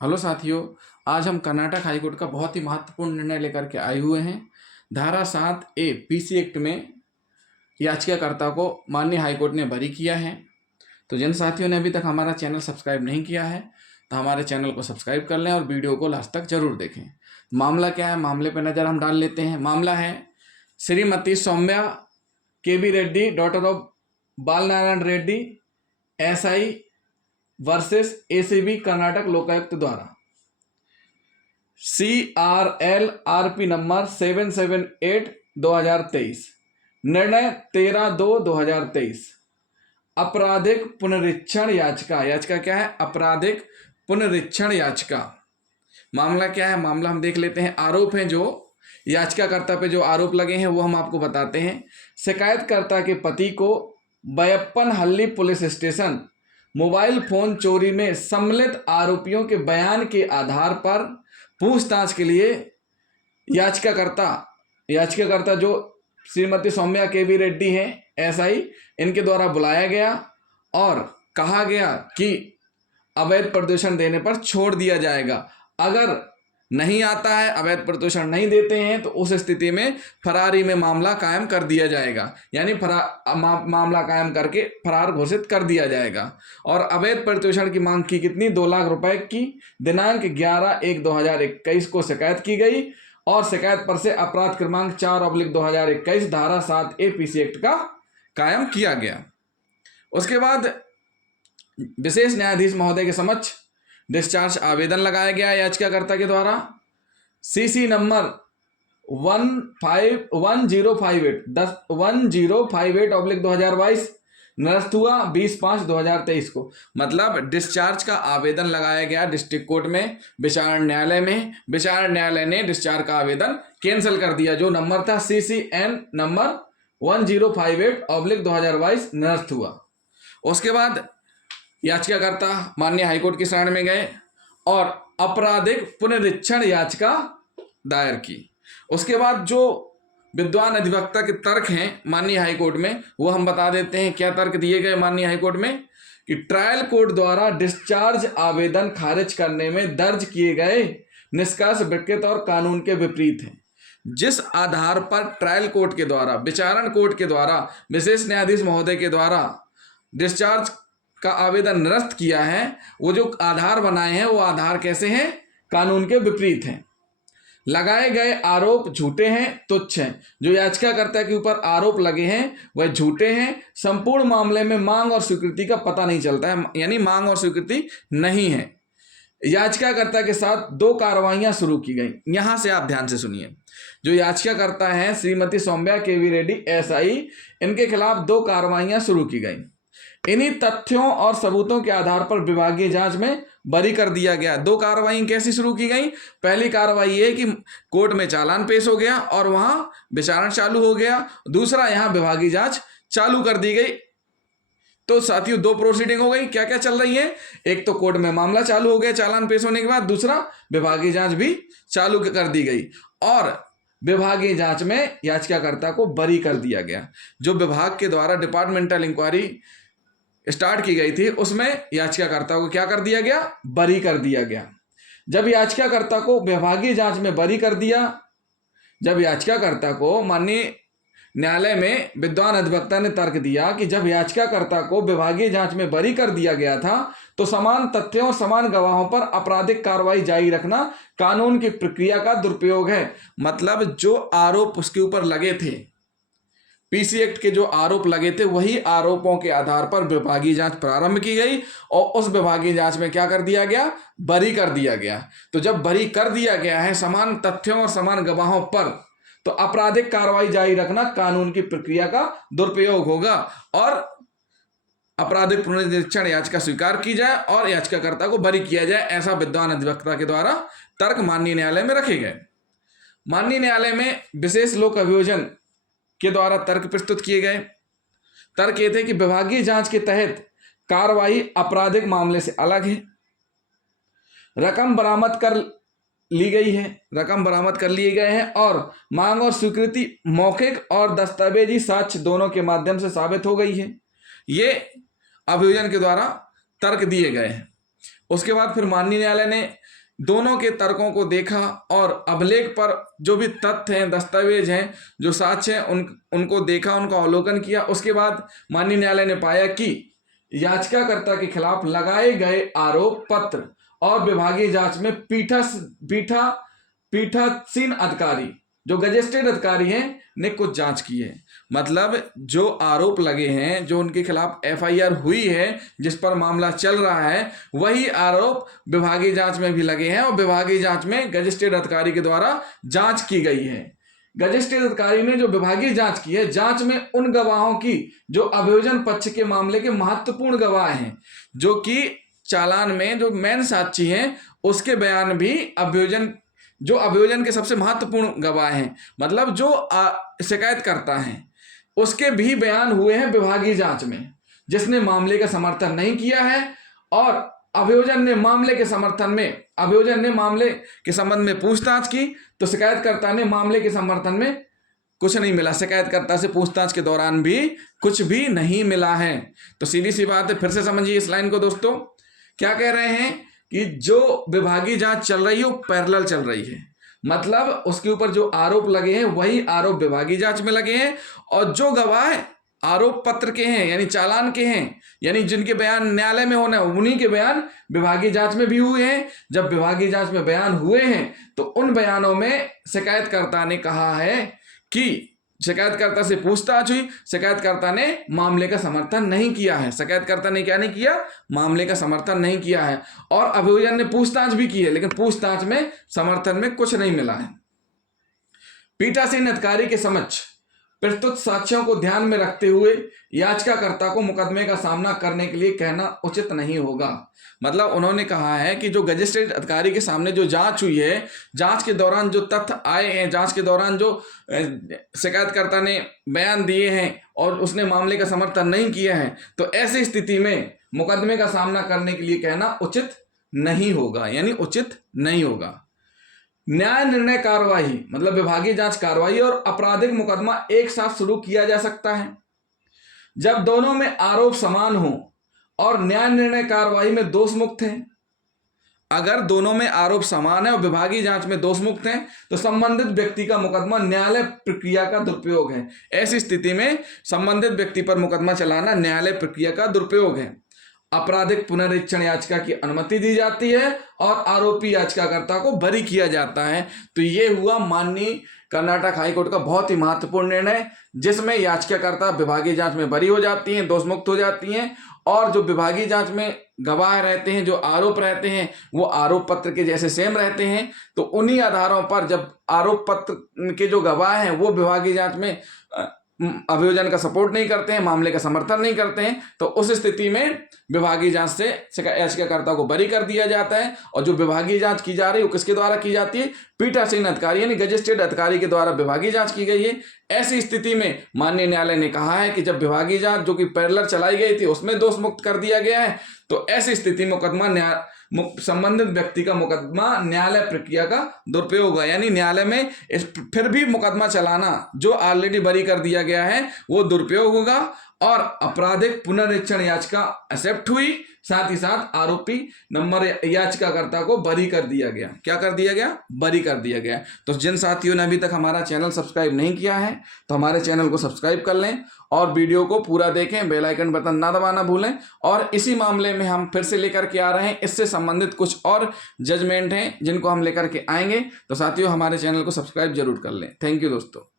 Hello साथियों, आज हम कर्नाटक हाईकोर्ट का बहुत ही महत्वपूर्ण निर्णय लेकर के आए हुए हैं। धारा 7A पीसी एक्ट में याचिकाकर्ता को माननीय हाईकोर्ट ने बरी किया है। तो जिन साथियों ने अभी तक हमारा चैनल सब्सक्राइब नहीं किया है तो हमारे चैनल को सब्सक्राइब कर लें और वीडियो को लास्ट तक जरूर देखें। मामला क्या है, मामले पर नज़र हम डाल लेते हैं। मामला है Shrimati Soumya KB Reddy, daughter of Balanarayana Reddy, SI versus ACB Karnataka Lokayukta द्वारा CRL RP नंबर 778/2023, निर्णय 13/2/2023। आपराधिक पुनरीक्षण याचिका। याचिका क्या है? आपराधिक पुनरीक्षण याचिका। मामला क्या है? मामला हम देख लेते हैं। आरोप हैं जो याचिकाकर्ता पे जो आरोप लगे हैं वो हम आपको बताते हैं। शिकायतकर्ता के पति को Baiyappanahalli police station mobile phone चोरी में सम्मिलित आरोपियों के बयान के आधार पर पूछताछ के लिए याचिकाकर्ता जो श्रीमती सौम्या केबी रेड्डी हैं एसआई, इनके द्वारा बुलाया गया और कहा गया कि अवैध प्रदूषण देने पर छोड़ दिया जाएगा। अगर नहीं आता है, अवैध प्रदूषण नहीं देते हैं तो उस स्थिति में फरारी में मामला कायम कर दिया जाएगा, यानी मामला कायम करके फरार घोषित कर दिया जाएगा। और अवैध प्रदूषण की मांग की कितनी? 2 लाख रुपए की। दिनांक 11/1/2021 को शिकायत की गई और शिकायत पर से अपराध क्रमांक 4/2021 धारा 7A पीसी एक्ट का कायम किया गया। उसके बाद विशेष न्यायाधीश महोदय के समक्ष डिस्चार्ज आवेदन लगाया गया याचिकाकर्ता के द्वारा। सीसी नंबर 1058/2022 निरस्त हुआ 20/5/2023 को। मतलब डिस्चार्ज का आवेदन लगाया गया डिस्ट्रिक्ट कोर्ट में, विचारण न्यायालय में। विचारण न्यायालय ने डिस्चार्ज का आवेदन कैंसिल कर दिया। जो नंबर था CCN नंबर 1058/2022 निरस्त हुआ। उसके बाद याचिकाकर्ता माननीय हाईकोर्ट की शरण में गए और आपराधिक पुनरीक्षण याचिका दायर की। उसके बाद जो विद्वान अधिवक्ता के तर्क हैं माननीय हाईकोर्ट में वो हम बता देते हैं। क्या तर्क दिए गए माननीय हाईकोर्ट में? कि ट्रायल कोर्ट द्वारा डिस्चार्ज आवेदन खारिज करने में दर्ज किए गए निष्कर्ष विकृत और कानून के विपरीत हैं। जिस आधार पर ट्रायल कोर्ट के द्वारा, विचारण कोर्ट के द्वारा, विशेष न्यायाधीश महोदय के द्वारा डिस्चार्ज का आवेदन निरस्त किया है, वो जो आधार बनाए हैं वो आधार कैसे हैं? कानून के विपरीत हैं। लगाए गए आरोप झूठे हैं, तुच्छ हैं। जो याचिकाकर्ता के ऊपर आरोप लगे हैं वह झूठे हैं। संपूर्ण मामले में मांग और स्वीकृति का पता नहीं चलता है, यानी मांग और स्वीकृति नहीं है। याचिकाकर्ता के साथ 2 कार्रवाइयां शुरू की गई। यहां से आप ध्यान से सुनिए। जो याचिकाकर्ता हैं श्रीमती सौम्या केवी रेड्डी एसआई, इनके खिलाफ 2 कार्रवाइयां शुरू की गई। इन्हीं तथ्यों और सबूतों के आधार पर विभागीय जांच में बरी कर दिया गया। 2 कार्रवाई कैसी शुरू की गई? पहली कार्रवाई ये कि कोर्ट में चालान पेश हो गया और वहां विचारण चालू हो गया। दूसरा, यहां विभागीय जांच चालू कर दी गई। तो साथियों 2 प्रोसीडिंग हो गई। क्या क्या चल रही है? एक तो कोर्ट में मामला चालू हो गया चालान पेश होने के बाद, दूसरा विभागीय जांच भी चालू कर दी गई और विभागीय जांच में याचिकाकर्ता को बरी कर दिया गया। जो विभाग के द्वारा डिपार्टमेंटल इंक्वायरी स्टार्ट की गई थी उसमें याचिकाकर्ता को क्या कर दिया गया? बरी कर दिया गया। जब याचिकाकर्ता को विभागीय जांच में बरी कर दिया, जब याचिकाकर्ता को माननीय न्यायालय में विद्वान अधिवक्ता ने तर्क दिया कि जब याचिकाकर्ता को विभागीय जांच में बरी कर दिया गया था तो समान तथ्यों और समान गवाहों पर आपराधिक कार्रवाई जारी रखना कानून की प्रक्रिया का दुरुपयोग है। मतलब जो आरोप उसके ऊपर लगे थे, पीसी एक्ट के जो आरोप लगे थे, वही आरोपों के आधार पर विभागीय जांच प्रारंभ की गई और उस विभागीय जांच में क्या कर दिया गया? बरी कर दिया गया। तो जब बरी कर दिया गया है समान तथ्यों और समान गवाहों पर, तो आपराधिक कार्रवाई जारी रखना कानून की प्रक्रिया का दुरुपयोग होगा और आपराधिक पुनरीक्षण याचिका स्वीकार की जाए और याचिकाकर्ता को बरी किया जाए। ऐसा विद्वान अधिवक्ता के द्वारा तर्क माननीय न्यायालय में रखे गए। माननीय न्यायालय में विशेष लोक अभियोजन के द्वारा तर्क प्रस्तुत किए गए। तर्क ये थे कि विभागीय जांच के तहत कार्रवाई आपराधिक मामले से अलग है। रकम बरामद कर ली गई है, रकम बरामद कर लिए गए हैं और मांग और स्वीकृति मौखिक और दस्तावेजी साक्ष्य दोनों के माध्यम से साबित हो गई है। ये अभियोजन के द्वारा तर्क दिए गए हैं। उसके बाद फिर माननीय न्यायालय ने दोनों के तर्कों को देखा और अभिलेख पर जो भी तथ्य हैं, दस्तावेज हैं, जो साक्ष्य हैं, उनको देखा, उनका अवलोकन किया। उसके बाद माननीय न्यायालय ने पाया कि याचिकाकर्ता के खिलाफ लगाए गए आरोप पत्र और विभागीय जांच में पीठासीन अधिकारी, जो गजेस्टेड अधिकारी हैं, ने कुछ जांच की है। मतलब जो आरोप लगे हैं, जो उनके खिलाफ एफआईआर हुई है, जिस पर मामला चल रहा है, वही आरोप विभागीय जांच में भी लगे हैं और विभागीय जांच में गजेस्टेड अधिकारी के द्वारा जांच की गई है। गजेस्टेड अधिकारी ने जो विभागीय जांच की है, जांच में उन गवाहों की जो अभियोजन पक्ष के मामले के महत्वपूर्ण गवाह हैं, जो कि चालान में जो मेन साक्षी हैं, उसके बयान भी अभियोजन के सबसे महत्वपूर्ण गवाह हैं, मतलब जो शिकायत करता है, उसके भी बयान हुए हैं विभागीय जांच में, जिसने मामले का समर्थन नहीं किया है। और अभियोजन ने मामले के संबंध में पूछताछ की, तो शिकायतकर्ता ने मामले के समर्थन में कुछ नहीं मिला। शिकायतकर्ता से पूछताछ के दौरान भी कुछ भी नहीं मिला है। तो सीधी सी बात है, फिर से समझिए इस लाइन को दोस्तों। क्या कह रहे हैं कि जो विभागीय जांच चल रही है वो पैरेलल चल रही है, मतलब उसके ऊपर जो आरोप लगे हैं वही आरोप विभागीय जांच में लगे हैं, और जो गवाह आरोप पत्र के हैं, यानी चालान के हैं, यानी जिनके बयान न्यायालय में होना है, उन्हीं के बयान विभागीय जांच में भी हुए हैं। जब विभागीय जांच में बयान हुए हैं तो उन बयानों में शिकायतकर्ता ने कहा है कि शिकायतकर्ता से पूछताछ हुई, शिकायतकर्ता ने मामले का समर्थन नहीं किया है। शिकायतकर्ता ने क्या नहीं किया? मामले का समर्थन नहीं किया है। और अभियोजन ने पूछताछ भी की है, लेकिन पूछताछ में समर्थन में कुछ नहीं मिला है। पीठासीन अधिकारी के समक्ष प्रस्तुत साक्ष्यों को ध्यान में रखते हुए याचिकाकर्ता को मुकदमे का सामना करने के लिए कहना उचित नहीं होगा। मतलब उन्होंने कहा है कि जो गजिस्ट्रेट अधिकारी के सामने जो जांच हुई है, जांच के दौरान जो तथ्य आए हैं, जांच के दौरान जो शिकायतकर्ता ने बयान दिए हैं और उसने मामले का समर्थन नहीं किया है, तो ऐसी स्थिति में मुकदमे का सामना करने के लिए कहना उचित नहीं होगा, यानी उचित नहीं होगा। न्याय निर्णय कार्यवाही मतलब विभागीय जांच कार्यवाही और आपराधिक मुकदमा एक साथ शुरू किया जा सकता है जब दोनों में आरोप समान हो और न्याय निर्णय कार्यवाही में दोष मुक्त है। अगर दोनों में आरोप समान है और विभागीय जांच में दोष मुक्त है तो संबंधित व्यक्ति का मुकदमा न्यायालय प्रक्रिया का दुरुपयोग है। ऐसी स्थिति में संबंधित व्यक्ति पर मुकदमा चलाना न्यायालय प्रक्रिया का दुरुपयोग है। आपराधिक पुनरीक्षण याचिका की अनुमति दी जाती है और आरोपी याचिकाकर्ता को बरी किया जाता है। तो ये हुआ माननीय कर्नाटक हाईकोर्ट का बहुत ही महत्वपूर्ण निर्णय, जिसमें याचिकाकर्ता विभागीय जांच में बरी हो जाती हैं, दोष मुक्त हो जाती हैं, और जो विभागीय जांच में गवाह रहते हैं, जो आरोप रहते हैं, वो आरोप पत्र के जैसे सेम रहते हैं। तो उन्हीं आधारों पर जब आरोप पत्र के जो गवाह हैं वो विभागीय जांच में अभियोजन का सपोर्ट नहीं करते हैं, मामले का समर्थन नहीं करते हैं, तो उस स्थिति में विभागीय जांच से याचिकाकर्ता को बरी कर दिया जाता है। और जो विभागीय जांच की जा रही है वो किसके द्वारा की जाती है? पीठासीन अधिकारी यानी गजिस्ट्रेट अधिकारी के द्वारा विभागीय जांच की गई है। ऐसी स्थिति में माननीय न्यायालय ने कहा है कि जब विभागीय जांच जो कि पैरेलल चलाई गई थी उसमें दोष मुक्त कर दिया गया है, तो ऐसी स्थिति मुकदमा संबंधित व्यक्ति का मुकदमा न्यायालय प्रक्रिया का दुरुपयोग होगा, यानी न्यायालय में फिर भी मुकदमा चलाना जो ऑलरेडी बरी कर दिया गया है वो दुरुपयोग होगा। और आपराधिक पुनरीक्षण याचिका एक्सेप्ट हुई, साथ ही साथ आरोपी नंबर याचिकाकर्ता को बरी कर दिया गया। क्या कर दिया गया? बरी कर दिया गया। तो जिन साथियों ने अभी तक हमारा चैनल सब्सक्राइब नहीं किया है तो हमारे चैनल को सब्सक्राइब कर लें और वीडियो को पूरा देखें, बेल आइकन बटन ना दबाना भूलें। और इसी मामले में हम फिर से लेकर के आ रहे हैं, इससे संबंधित कुछ और जजमेंट हैं जिनको हम लेकर के आएंगे। तो साथियों हमारे चैनल को सब्सक्राइब जरूर कर लें। थैंक यू दोस्तों।